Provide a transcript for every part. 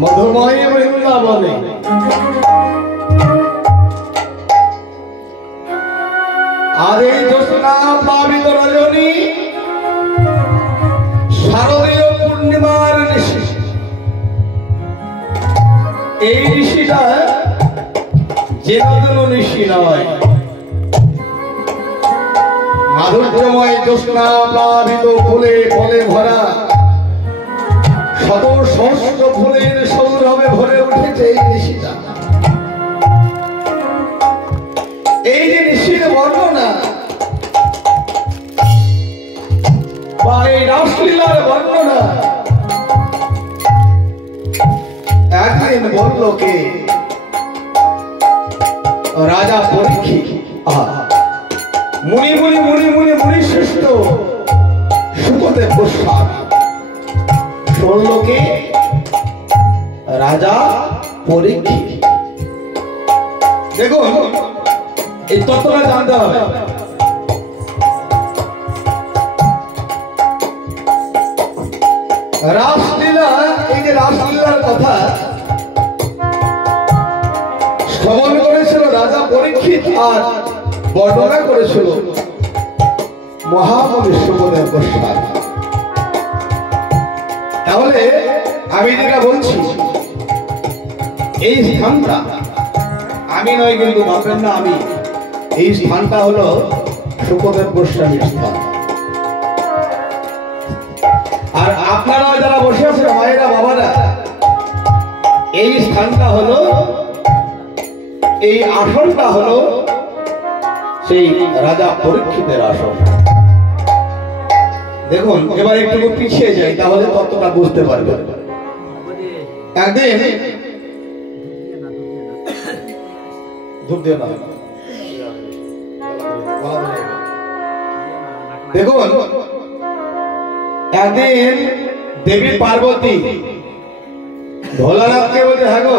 মধুময় বৃন্দাবনে আর এই জ্যোৎস্না প্লাবিত রজনী শারদীয় পূর্ণিমার ঋষি। এই ঋষিটা যেন ঋষি নয়, মাধুর্যময় জ্যোৎস্না প্লাবিত ফুলে ফলে ভরা শত সহস্র ফুলের সৌরভে ভরে উঠেছে এই ঋষিটা। এই যে ঋষির বর্ণনা বা এই রাসলীলার বর্ণনা একদিন বলল কে? রাজা পরীক্ষিত মুনি মুনি মুনি মুনি মুনি শ্রেষ্ঠ সুখদেব গোস্বামী শুনল কে? রাজা পরীক্ষিত। দেখুন এই তত্ত্বটা জানতে হবে। রাসলীলা, এই যে রাসলীলার কথা শ্রবণ করেছিল রাজা পরীক্ষিত আর বর্ণনা করেছিল মহামনি সুখদেব গোস্বামী। তাহলে আমি যেটা বলছি, এই স্থানটা আমি নয়, কিন্তু ভাববেন না আমি, এই স্থানটা হলো সুখদেব গোস্বামীর স্থান। আর আপনারা যারা বসে আছেন মায়েরা বাবারা, এই স্থানটা হলো, এই আসনটা হলো সেই রাজা পরীক্ষিতের আসন। দেখুন এবার একটু পিছিয়ে যাই, তাহলে তত্ত্বটা বুঝতে পারবেন। একদিন দেখুন একদিন দেবী পার্বতী ভোলানাথকে বলছে, হ্যাঁ গো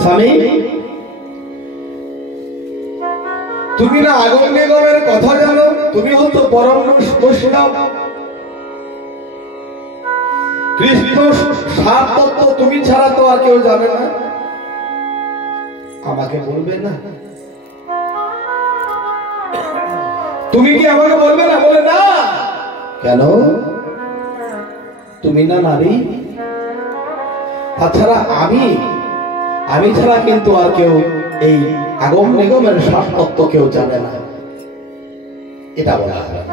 স্বামী, তুমি না আগুন নিগমের কথা জানো, তুমি হতো পরম বৈষ্ণব, কৃষ্ণ সার তত্ত্ব তুমি ছাড়া তো আর কেউ জানে না, আমাকে বলবে না? তুমি কি আমাকে বলবে না? বলে না। কেন? তুমি না নারী, তাছাড়া আমি ছাড়া কিন্তু আর কেউ এই আগম নিগমের সার তত্ত্ব কেউ জানে না, এটা বলা হয়।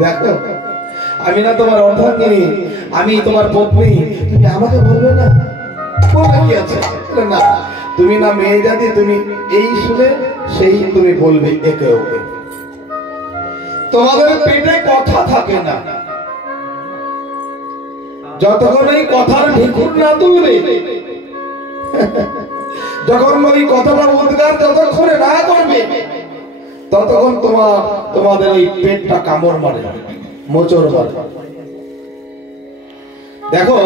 দেখো আমি না তোমার অর্ধাঙ্গিনী, আমি তোমার পত্নী, তুমি আমাকে বলবে না? বলবে কি আছে? না, তুমি না মেয়ে জাতি, তুমি এই শুনে সেই তুমি বলবে একে ওকে। তোমাদের পেটে কথা থাকে না, যতক্ষণ এই কথার ঢেকুর না তুলবে, যখন ওই কথাটা উদ্গার যতক্ষণে না করবে, ততক্ষণ তোমাদের এই পেটটা কামড় মারে, মোচড় মারে। দেখো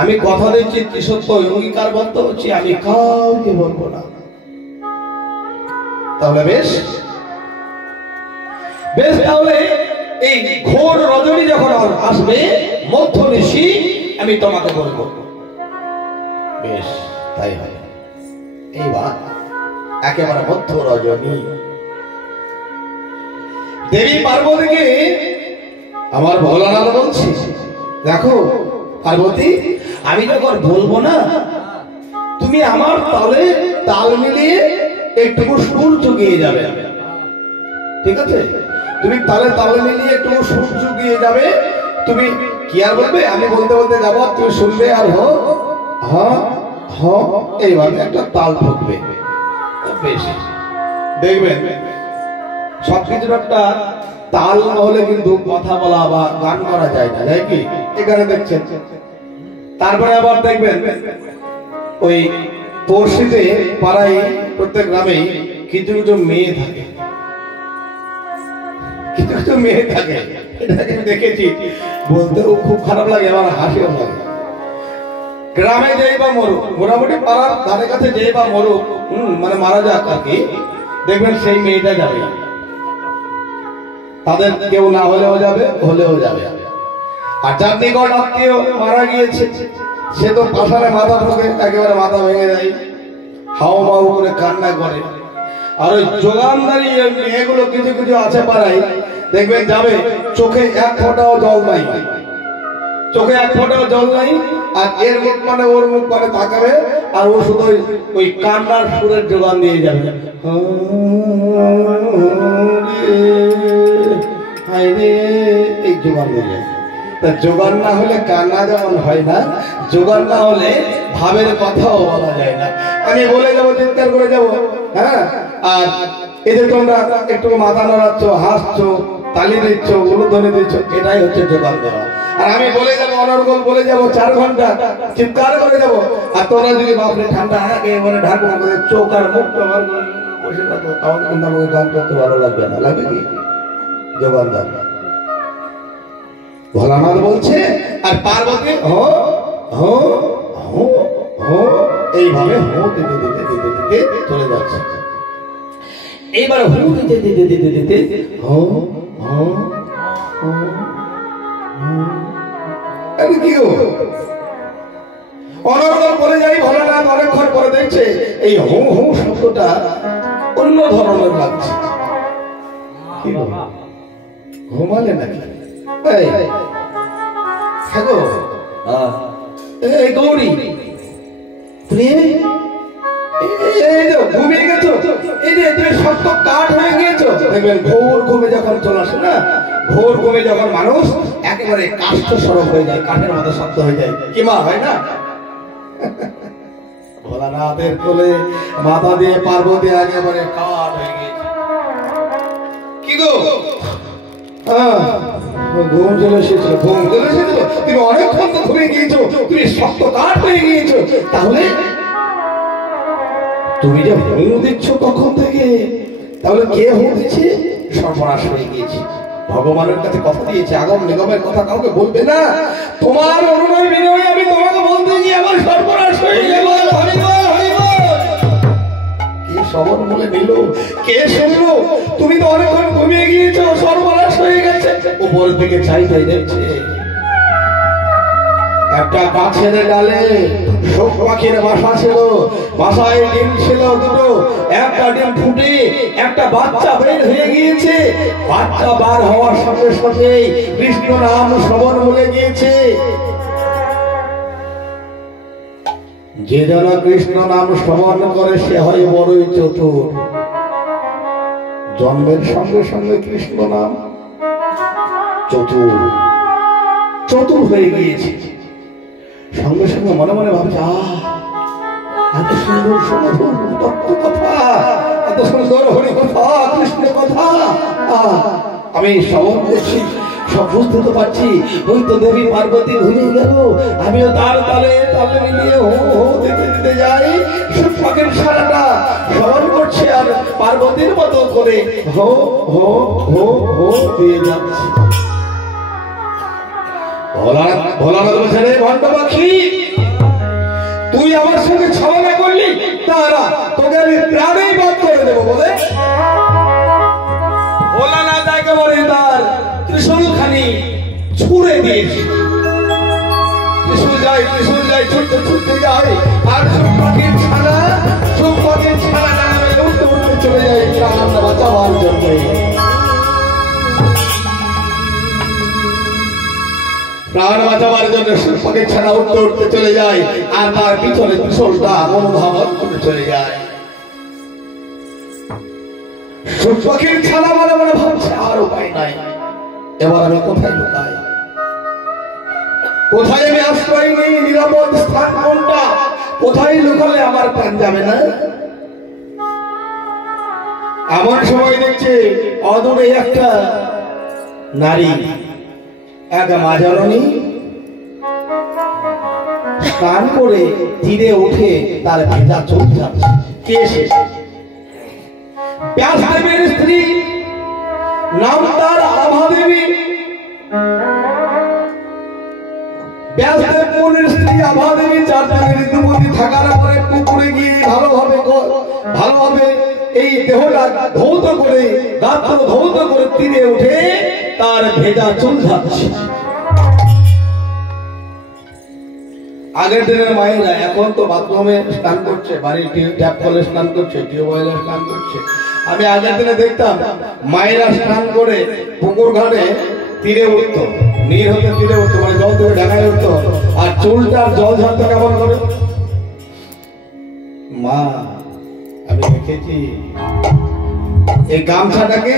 আমি কথা দিচ্ছি, ত্রিসত্য অঙ্গীকারবদ্ধ হচ্ছি, আমি কাউকে বলবো না। তাহলে বেশ বেশ, তাহলে এই ঘোর রজনী যখন আসবে মধ্য ঋষি, আমি তোমাকে বলবো। বেশ তাই হয়। এইবার একেবারে মধ্য রজনী দেবী পার্বতীকে আমার ভোলানাথ বলছি, দেখো পার্বতী, আমি যখন বলবো না, তুমি আমার তালে তাল মিলিয়ে একটু সুর চুকিয়ে যাবে, ঠিক আছে? তুমি তালে তাল মিলিয়ে একটু সুর চুকিয়ে যাবে, তুমি কি আর বলবে, আমি বলতে বলতে যাবো, তুমি শুনবে আর হ হ হ এইভাবে একটা তাল ঠুকবে। বেশ, দেখবেন সবকিছুর একটা তাল না হলে কিন্তু কথা বলা বা গান করা যায় না, তাই কি? এখানে দেখছেন। তারপরে আবার দেখবেন ওই পড়শিতে পাড়ায় প্রত্যেক গ্রামে কিছু কিছু মেয়ে থাকে, কিছু কিছু মেয়ে থাকে, এটাকে দেখেছি, বলতেও খুব খারাপ লাগে, আমার হাসিও লাগে। গ্রামে যেই বা মরুক, মোটামুটি পাড়ার ধারে কাছে যেই বা মরুক, মানে মারা যাক আর কি, দেখবেন সেই মেয়েটা যাবে, তাদের কেউ না হলেও যাবে, হলেও যাবে। আর যার নিকট আত্মীয় মারা গিয়েছে সে তো পাশারে মাথা ঠোকে, একেবারে মাথা ভেঙে যায়, হাও মাও করে কান্না করে। আর ওই যোগানদারি মেয়েগুলো কিছু কিছু আছে পাড়ায়, দেখবেন যাবে চোখে এক ফোঁটাও জল নাই, চোখে এক ফোঁটাও জল নাই, আর এর মুখ মানে ওর মুখ মানে তাকাবে, আর ও শুধু ওই কান্নার সুরের যোগান দিয়ে যাবে, এই যোগান দিয়ে যায়। তা যোগান না হলে কান্না যেমন হয় না, যোগান না হলে ভাবের কথাও বলা যায় না। আমি বলে যাবো, চিৎকার করে যাবো, হ্যাঁ। আর এই যে তোমরা একটু মাথা নাড়াচ্ছ, হাসছো, তালি দিচ্ছ, উলুধ্বনি দিচ্ছ, এটাই হচ্ছে যোগান দেওয়া। আর আমি বলে যাবো, অনর্গল বলে যাবো 4 ঘন্টা, চিৎকার করে যাবো, আর তোমরা যদি বাপরে ঠান্ডা একেবারে ঢাকা করে চোখ আর মুখ ব্যবহার করে বসে থাকো, তাহলে কিন্তু আমাকে গান করতে ভালো লাগবে না। লাগবে কি? যোগান দান। ভোলানাথ বলছে, আর পার্বতী হো হো হো হো এইভাবে হো দিতে দিতে দিতে দিতে চলে যাচ্ছে। এইবার হো দিতে দিতে দিতে দিতে হো হো হো, আরে কি গো? অনর্গল বলে যাই, ভোলানাথ অনেকক্ষণ পরে দেখছে এই হো হো শব্দটা অন্য ধরনের লাগছে। কি গো, ঘুমালে নাকি? এই গৌরী, ঘুমিয়ে গেছো, এই যে তুমি শক্ত কাঠ হয়ে গিয়েছো। দেখবেন ঘোর ঘুমে যখন চলে আসে না, ঘোর ঘুমে যখন মানুষ একেবারে কাষ্ঠ সরব হয়ে যায়, কাঠের মতো শক্ত হয়ে যায়, কিমা হয় না? ভোলানাথের কোলে মাথা দিয়ে পার্বতী একেবারে কাঠ হয়ে গিয়েছে। কি গো, ঘুম চলে এসেছিল, ঘুম চলে এসেছিল, তুমি অনেকক্ষণ তো ঘুমিয়ে গিয়েছো, তুমি শক্ত কাঠ হয়ে গিয়েছো, তাহলে তুমি যে হুঁ দিচ্ছ কখন থেকে, তাহলে কে হুঁ দিচ্ছে? সর্বনাশ হয়ে গিয়েছে। ভগবানের কাছে কথা দিয়েছে, আগম নিগমের কথা কাউকে বলবে না। তোমার অনুনয় বিনয় আমি তোমাকে বলতে গিয়ে আমার সর্বনাশ হয়ে গেল। কে সবর বলে নিল, কে শুনলো? তুমি তো অনেকক্ষণ ঘুমিয়ে গিয়েছো, সর্বনাশ হয়ে গেছে। উপরের দিকে চাই দেখছে একটা গাছের ডালে শোক পাখির বাসা ছিল, বাসায় ডিম ছিল দুটো, একটা ডিম ফুটে একটা বাচ্চা বের হয়ে গিয়েছে। বাচ্চা বার হওয়ার সঙ্গে সঙ্গে কৃষ্ণ নাম শ্রবণ বলে গিয়েছে। যে যেন কৃষ্ণ নাম শ্রবণ করে সে হয় বড়ই চতুর। জন্মের সঙ্গে সঙ্গে কৃষ্ণ নাম চতুর, চতুর হয়ে গিয়েছে। সঙ্গে সঙ্গে মনে মনে ভাবছে, এত সুন্দর সমাধান তত্ত্ব কথা, এত সুন্দর হরি কথা, কৃষ্ণের কথা আমি শ্রবণ করছি, সব বুঝতে তো পারছি। ওই তো দেবী পার্বতী ঘুরে গেল, আমিও তার তালে তালে মিলিয়ে হো হো দিতে দিতে যাই, সুপাকের সারাটা শ্রবণ করছে, আর পার্বতীর মতো করে হো হো হো হো দিয়ে যাচ্ছে। ভোলানাথ বলছে, রে ভণ্ড পাখি, তুই আমার সঙ্গে ছলনা করলি, তারা তোকে আমি প্রাণেই বাদ করে দেবো বলে ভোলানাথ একেবারে তার ত্রিশূলখানি ছুঁড়ে দিয়েছে। ত্রিশূল যায় ছুটতে ছুটতে যায়, আর সব পাখির ছানা উঠতে উঠতে চলে যায় প্রাণ বাঁচাবার জন্য। প্রাণ বাঁচাবার জন্য পাখির ছানা উঠতে উঠতে চলে যায়, আর তার পিছনে ত্রিশূলটা মনোধাবন করে চলে যায়। পাখির ছানা মনে মনে ভাবছে, আর উপায় নাই, এবার আমি কোথায় লুকাই, কোথায় আমি আশ্রয় নেই, নিরাপদ স্থান কোনটা, কোথায় লুকালে আমার প্রাণ যাবে না। এমন সময় দেখছে অদূরে একটা নারী, এক মা জননী স্নান করে তীরে উঠে তার ভেজা চোখ যাচ্ছে। কে এসেছে? ব্যাসদেবের স্ত্রী, নাম তার আভা দেবী। ব্যাসদেব মুনির স্ত্রী আভা দেবী 4 দিনের ঋতুমতি থাকার পরে পুকুরে গিয়ে ভালোভাবে এই দেহটা ধৌত করে, গাত্র ধৌত করে তীরে উঠে তার ভেজা চুল যাচ্ছে। আগের দিনের মায়েরা এখন তো বাথরুমে স্নান করছে, বাড়ির ট্যাপ কলে স্নান করছে, টিউবওয়েলে স্নান করছে। আমি আগের দিনে দেখতাম মায়েরা স্নান করে পুকুর ঘাটে তীরে উঠতো, নীর হতে তীরে উঠতো, মানে জল থেকে ঢাকায় উঠতো, আর চুলটা জল ঝাড়তো কেমন করে? মা আমি দেখেছি এই গামছাটাকে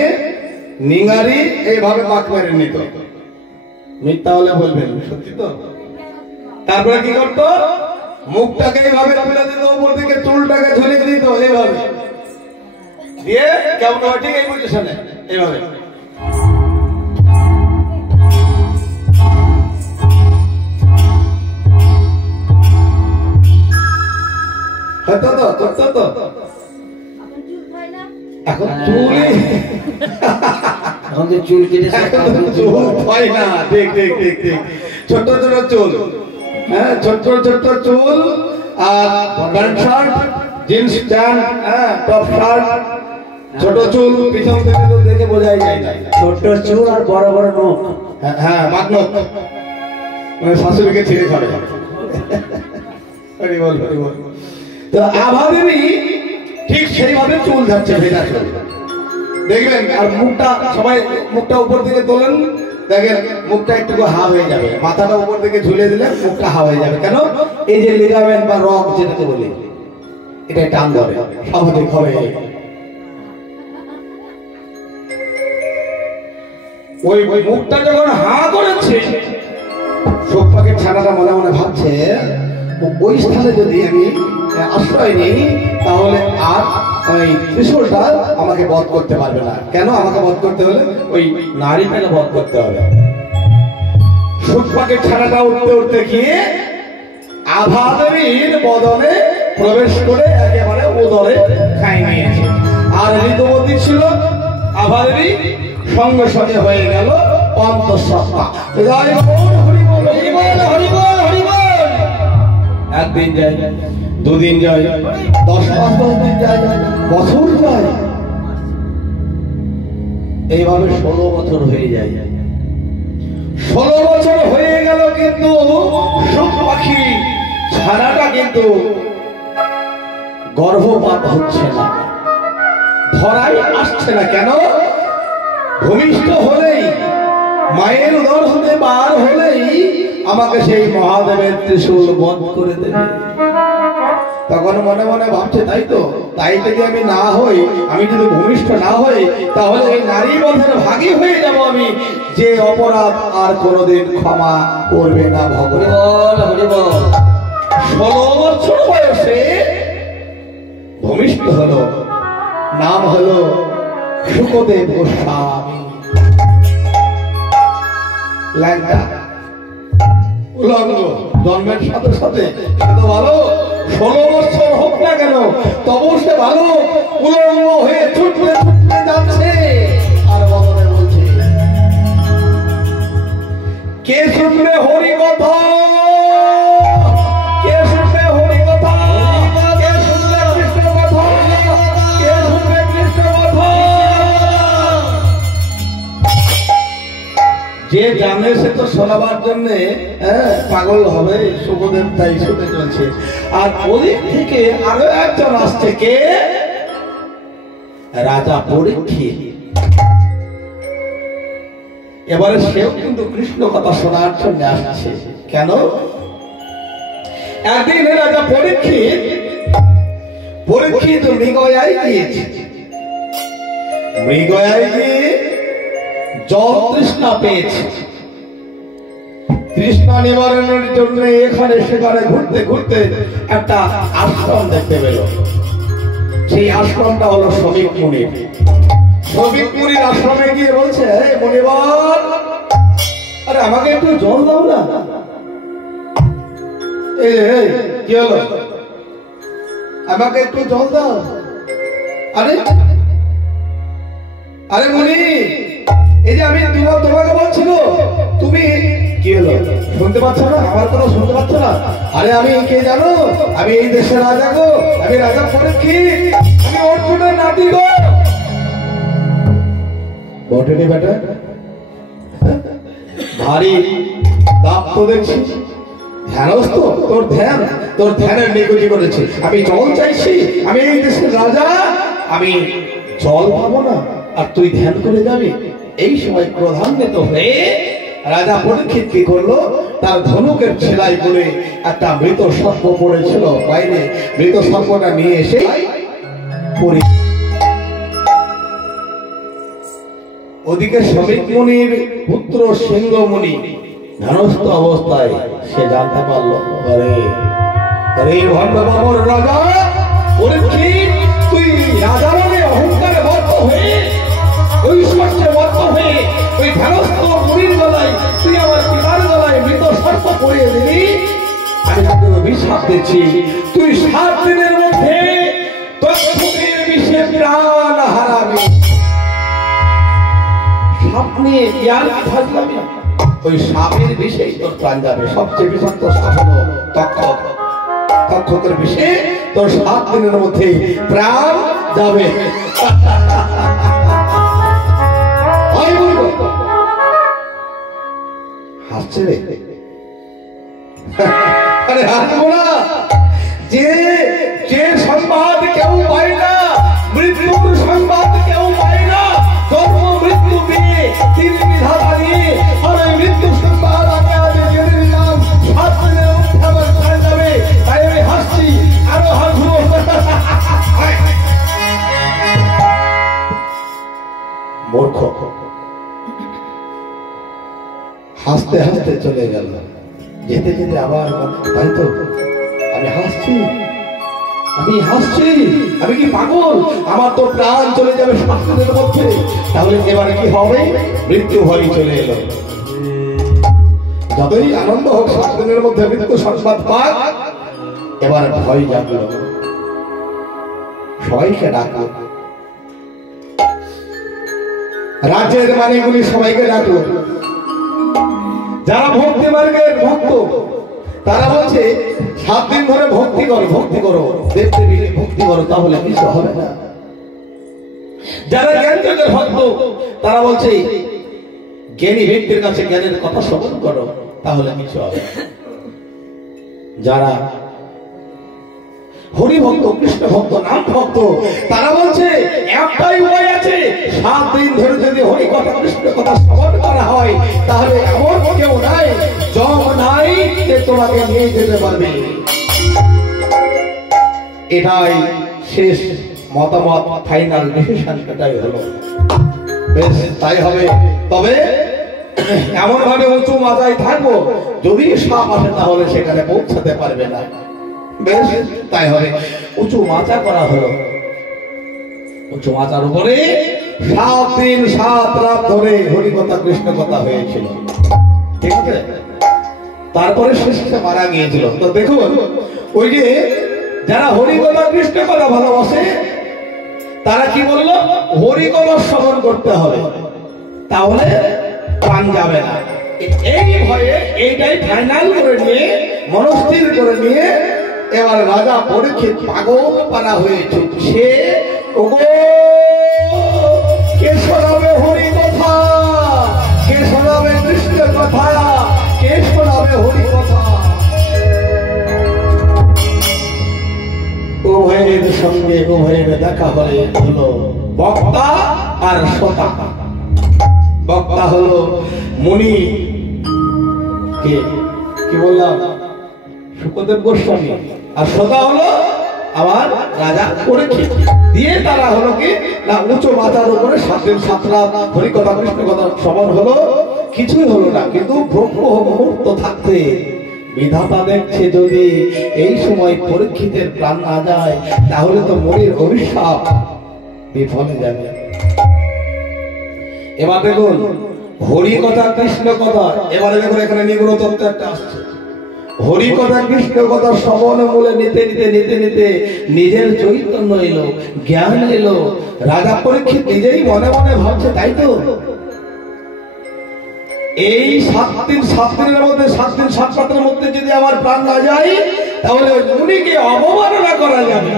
নিঙারি এইভাবে পাক মেরে নিত। মিথ্যা হলে বলবেন, সত্যি তো? তারপরে কি করতো? মুখটাকে এইভাবে তুলে দিত, উপর থেকে চুলটাকে ঝুলিয়ে দিত এইভাবে, দিয়ে কেমন ঠিক এই পজিশনে এইভাবে। হতো তো, করতো তো। এখন চুলে আমাদের চুল কেটে চুল হয় না। ঠিক ঠিক ঠিক ঠিক, ছোট ছোট চুল, হ্যাঁ ছোট ছোট চুল, আর প্যান্ট শার্ট, জিন্স প্যান্ট, হ্যাঁ টপ শার্ট, ছোট চুল, পিছন থেকে তো দেখে বোঝাই যায় না। ছোট চুল আর বড় বড় নখ, হ্যাঁ মাগনক, মানে শাশুড়িকে ছিঁড়ে খাবে। হরি বল হরি বল। তো আভাদেবী ঠিক সেইভাবে চুল ঝাড়ছে, ভেজা চুল দেখবেন। আর মুখটা সবাই মুখটা উপর দিকে তোলেন, দেখেন মুখটা একটু হা হয়ে যাবে, মাথাটা উপর দিকে ঝুলে দিলে মুখটা হা হয়ে যাবে। কেন? এই যে লিগামেন্ট বা রগ যেটাকে বলি, এটা টান ধরে, স্বাভাবিক হবে। ওই মুখটা যখন হা করেছে, শোক পাখির ছানাটা মনে মনে ভাবছে ওই স্থানে যদি আমি আশ্রয় নিই তাহলে আর ওই ত্রিশূলটা আমাকে বধ করতে পারবে না। কেন? আমাকে বধ করতে হলে ওই নারীটাকে বধ করতে হবে। শোক পাখির ছানাটা উঠতে উঠতে গিয়ে আভাদেবীর বদনে প্রবেশ করে একেবারে উদরে খাই নিয়েছে। আর ঋতুবতী ছিল আভাদেবী, সঙ্গে সঙ্গে হয়ে গেল অন্তঃসত্ত্বা। একদিন যায়, দুদিন যায়, 10-15 দিন যায়, বছর যায়, এইভাবে 16 বছর হয়ে যায়। 16 বছর হয়ে গেল, কিন্তু শোক পাখি ছানাটা কিন্তু গর্ভপাত হচ্ছে না, ধরাই আসছে না। কেন? ভূমিষ্ঠ হলেই, মায়ের উদর হতে বার হলেই আমাকে সেই মহাদেবের ত্রিশূল বধ করে দেবে। তখন মনে মনে ভাবছে, তাই তো, তাই যদি আমি না হই, আমি যদি ভূমিষ্ঠ না হই, তাহলে এই নারী বধের ভাগী হয়ে যাব আমি, যে অপরাধ আর কোনোদিন ক্ষমা করবে না ভগবান। 16 বছর বয়সে ভূমিষ্ঠ হলো, নাম হলো শুকদেব গোস্বামী। ল্যাংটা উলঙ্গ, জন্মের সাথে সাথে তো ভালো, 16 বছর হোক না কেন তবু সে ভালো উলঙ্গ হয়ে ছুটতে ছুটতে যাচ্ছে। আর বদনে বলছে, কে শুনবে হরি কথা, কে শুনবে হরি কথা, কে শুনবে কৃষ্ণ কথা, কে শুনবে কৃষ্ণ কথা। যে জানে সে তো শোনাবার জন্য পাগল হবে, শুভদেব তাই শুনে চলছে। আর ওদিক থেকে আরো একজন আসছে, কে? রাজা পরীক্ষিত। এবারে সেও কিন্তু কৃষ্ণ কথা শোনার জন্য আসছে। কেন? একদিন রাজা পরীক্ষিত মৃগয়ায় গিয়েছে, মৃগয়ায় গিয়ে জল তৃষ্ণা পেয়েছে। তৃষ্ণা নিবারণের জন্য এখানে সেখানে ঘুরতে ঘুরতে একটা আশ্রম দেখতে পেল। সেই আশ্রমটা হলো শ্রমিক মুনির। শ্রমিক মুনির আশ্রমে গিয়ে বলছে, মুনিবর, আরে আমাকে একটু জল দাও না। কি হলো? আমাকে একটু জল দাও। আরে আরে মুনি, এই যে আমি তোমাকে বলছি গো, তুমি কি হলো শুনতে পাচ্ছ না? আমার কথা শুনতে পাচ্ছ না? আরে আমি কে জানো? আমি এই দেশের রাজা গো, আমি রাজা পরীক্ষিত, আমি অর্জুনের নাতি গো। বটেনি বেটা, ভারী দাম তো দেখছি। ধ্যানস্থ তোর ধ্যানের নিকুচি করেছে। আমি জল চাইছি, আমি এই দেশের রাজা, আমি জল পাবো না আর তুই ধ্যান করে যাবি। এই সময় ক্রোধান্বিত হয়ে রাজা পরীক্ষিত কি করলো, তার ধনুকের ছেলাই করে একটা মৃত সর্প পড়েছিল বাইরে, মৃত সর্পটা নিয়ে এসে ওদিকে শ্রমিক মুনির পুত্র সিংহমুনি ধ্যানস্থ অবস্থায় সে জানতে পারলো, আরে ভণ্ড বাবর রাজা পরীক্ষিত, তুই রাজা বলে অহংকারে বদ্ধ হয়ে, ঐশ্বর্যে বদ্ধ হয়ে ওই ধ্যানস্থ মুনির গলায় তুই আমার পিতার গলায় মৃত সর্প পরিয়ে দিলি। আমি তাকে অভিশাপ দিচ্ছি, তুই 7 দিনের মধ্যে তোর মুখের বিষে প্রাণ হারাবি। সাপ নিয়ে ইয়ার থাকলাম, ওই সাপের বিষেই তোর প্রাণ যাবে। সবচেয়ে বিষাক্ত সাপ হলো তক্ষক, তক্ষকের বিষে তোর 7 দিনের মধ্যে প্রাণ যাবে। হাসছে রে, আরে হাসবো না, যে সংবাদ কেউ পায় না, মৃত্যুর সংবাদ কেউ পায় না, জন্ম মৃত্যু পেয়ে তিনি বিধাতা নিয়ে আর ওই মৃত্যু সংবাদ আমি আজ জেনে নিলাম 7 দিনের মধ্যে আমার প্রাণ যাবে, তাই আমি হাসছি, আরো হাসবো। মূর্খ হাসতে হাসতে চলে গেল, যেতে যেতে আবার তাই তো আমি হাসছি, আমি কি পাগল? আমার তো প্রাণ চলে যাবে 7 দিনের মধ্যে, তাহলে এবারে কি হবে? মৃত্যু ভয় চলে এলো। যতই আনন্দ হোক 7 দিনের মধ্যে মৃত্যু সংবাদ পাক, এবার ভয় জাগলো, সবাইকে ডাকলো, রাজ্যের মানিগুলি সবাইকে ডাকলো, যারা ভক্তি মার্গের ভক্ত তারা বলছে 7 দিন ধরে ভক্তি করো, দেব দেবীকে ভক্তি করো, তাহলে কিছু হবে না। যারা জ্ঞান যোগের ভক্ত তারা বলছে জ্ঞানী ব্যক্তির কাছে জ্ঞানের কথা শ্রবণ করো, তাহলে কিছু হবে। যারা হরি ভক্ত, কৃষ্ণ ভক্ত, নাম ভক্ত তারা বলছে একটাই উপায় আছে, 7 দিন ধরে যদি হরি কথা কৃষ্ণ কথা শ্রবণ করা হয় তাহলে এমন কেউ নাই, জম নাই যে তোমাকে নিয়ে যেতে পারবে। এটাই শেষ মতামত, ফাইনাল ডিসিশন এটাই হলো। বেশ তাই হবে, তবে এমন ভাবে উঁচু মাথায় থাকবো, যদি সাপ আসে তাহলে সেখানে পৌঁছাতে পারবে না। বেশ তাই হবে, উঁচু মাচা করা হলো, উঁচু মাচার উপরে 7 দিন 7 রাত ধরে হরি কথা কৃষ্ণ কথা হয়েছিল, ঠিক আছে? তারপরে শেষে মারা গিয়েছিল। তো দেখুন, ওই যে যারা হরি কথা কৃষ্ণ কথা ভালোবাসে তারা কি বললো, হরি কথা শ্রবণ করতে হবে, তাহলে প্রাণ যাবে না। এই ভয়ে এইটাই ফাইনাল করে নিয়ে, মনস্থির করে নিয়ে এবার রাজা পরীক্ষিত পাগল পানা হয়ে ছুটছে, ওগো কে শোনাবে হরি কথা, কে শোনাবে কৃষ্ণ কথা, কে শোনাবে হরি কথা। উভয়ের সঙ্গে উভয়ের দেখা হলো বক্তা আর শ্রোতা। বক্তা হলো মুনি, কে কি বললাম, শুকদেব গোস্বামী, আর শ্রোতা হলো আমার রাজা পরীক্ষিত। দিয়ে তারা হলো কি না, উঁচু মাথার উপরে 7 দিন 7 রাত হরি কথা কৃষ্ণ কথা শ্রবণ হলো, কিছুই হলো না। কিন্তু ব্রহ্ম মুহূর্ত থাকতে বিধাতা দেখছে যদি এই সময় পরীক্ষিতের প্রাণ না যায় তাহলে তো মনির অভিশাপ বিফলে যাবে। এবার দেখুন হরি কথা কৃষ্ণ কথা, এবারে দেখুন এখানে নিগুণ তত্ত্ব একটা আসছে। হরি কথা কৃষ্ণ কথা শ্রবণ মূলে নিতে নিতে নিতে নিতে নিজের চৈতন্য এলো, জ্ঞান এলো। রাজা পরীক্ষিত নিজেই মনে মনে ভাবছে, তাই তো এই 7 দিন 7 দিনের মধ্যে 7 দিন 7 রাতের মধ্যে যদি আমার প্রাণ না যায় তাহলে মুনিকে অবমাননা করা যাবে।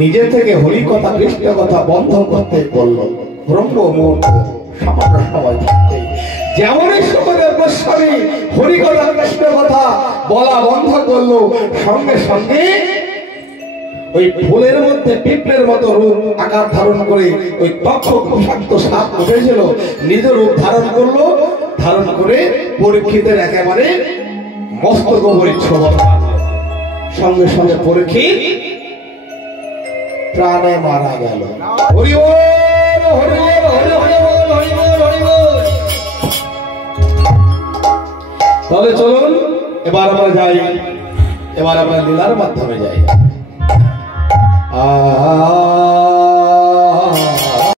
নিজে থেকে হরি কথা কৃষ্ণ কথা বন্ধ করতে বলল। ব্রহ্ম মুহূর্ত সামান্য সময় থাকতে যেমনই সুখদেব গোস্বামী হরিকথা কৃষ্ণ কথা বলা বন্ধ করলো, সঙ্গে সঙ্গে ওই ফুলের মধ্যে পিঁপড়ের মতো রূপ আকার ধারণ করে ওই তক্ষক বিষাক্ত সাপ উঠেছিল, নিজ রূপ ধারণ করলো। ধারণ করে পরীক্ষিতের একেবারে মস্তক পরিচ্ছন্ন, সঙ্গে সঙ্গে পরীক্ষিত প্রাণে মারা গেল। হরি বল, হরি বল, হরি বল, হরি বল, হরি বল। তাহলে চলুন এবার আমরা যাই, এবার আমরা লীলার মাধ্যমে যাই।